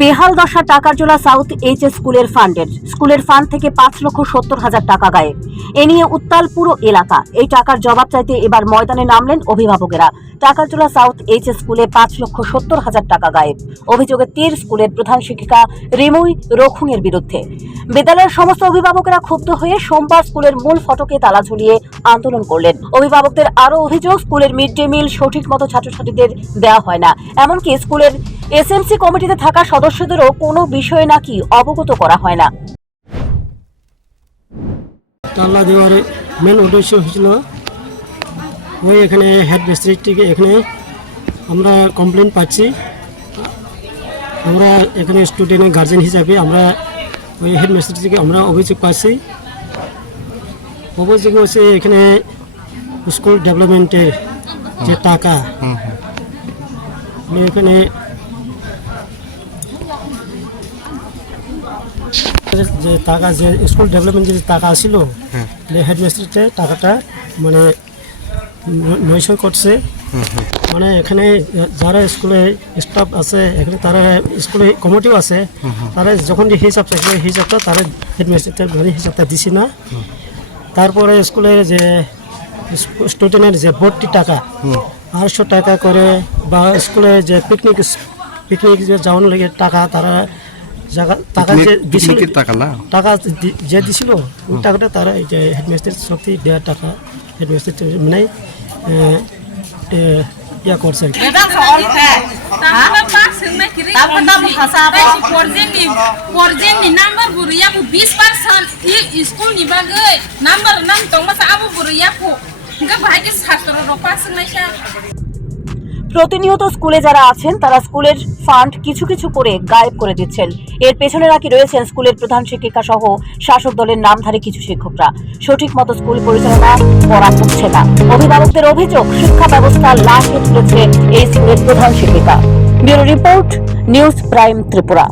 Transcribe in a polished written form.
বেহাল দশা টাকারজোলা south HS স্কুলের ফান্ড থেকে 5,70,000 টাকা গায়েব। এ নিয়ে উত্তাল পুরো এলাকা। এই টাকার জবাব চাইতে এবার ময়দানে নামলেন অভিভাবকেরা। টাকারজোলা সাউথ এইচএস স্কুলে 5,70,000 টাকা গায়েব। অভিযোগে তীর স্কুলের প্রধান শিক্ষিকা রিমুই রখুনের বিরুদ্ধে। বিদ্যালয়ের সমস্ত অভিভাবকেরা ক্ষুব্ধ হয়ে সোমবার স্কুলের মূল ফটকে তালা ঝুলিয়ে আন্দোলন করলেন। অভিভাবকদের আরও অভিযোগ, স্কুলের মিড ডে মিল সঠিক মতো ছাত্রছাত্রীদের দেওয়া হয় না। এমনকি স্কুলের এসএমসি কমিটিতে থাকা সদস্যদেরও কোনো বিষয়ে নাকি অবগত করা হয় না। তালা দেওয়ার মেন উদ্দেশ্য হয়েছিল ওই এখানে হেডমিস্ট্রেস থেকে এখানে আমরা কমপ্লেন পাচ্ছি। আমরা এখানে স্টুডেন্টের গার্জেন হিসাবে আমরা ওই হেডমিস্ট্রেস থেকে আমরা অভিযোগ পাচ্ছি। অভিযোগ হচ্ছে এখানে স্কুল ডেভেলপমেন্টের যে টাকা এখানে যে টাকা যে স্কুল ডেভেলপমেন্টের যে টাকা ছিল হেডমিস্ট্রেসে টাকাটা মানে নৈশ করছে। মানে এখানে যারা স্কুলে স্টাফ আছে এখানে তারা স্কুলে কমিটিও আছে, তারা যখন যে হিসাব থাকবে হিসাবটা তারা হেডমিস্ট্রেসের মানে হিসাবটা দিছি না। তারপরে স্কুলের যে স্টুডেন্টের যে ভর্তি টাকা 800 টাকা করে, বা স্কুলে যে পিকনিক যে যাওয়ানোর লাগে টাকা তারা টাকা যে দিছিল টাকা যে দিছিল ওই টাকাটা তারা এই যে হেডমিস্ট্রেস শক্তি দেওয়ার টাকা হেডমিস্ট্রেস মানে ইয়া করছে। প্রতিনিয়ত স্কুলে যারা আছেন তারা স্কুলের ফান্ড কিছু কিছু করে গায়েব করে দিচ্ছেন। এর পেছনে নাকি রয়েছেন স্কুলের প্রধান শিক্ষিকা সহ শাসক দলের নামধারী কিছু শিক্ষকরা। সঠিক মতো স্কুল পরিচালনা করা হচ্ছে না। অভিভাবকদের অভিযোগ, শিক্ষা ব্যবস্থা লাশে তুলেছে এই স্কুলের প্রধান শিক্ষিকা। Bureau report, news prime Tripura.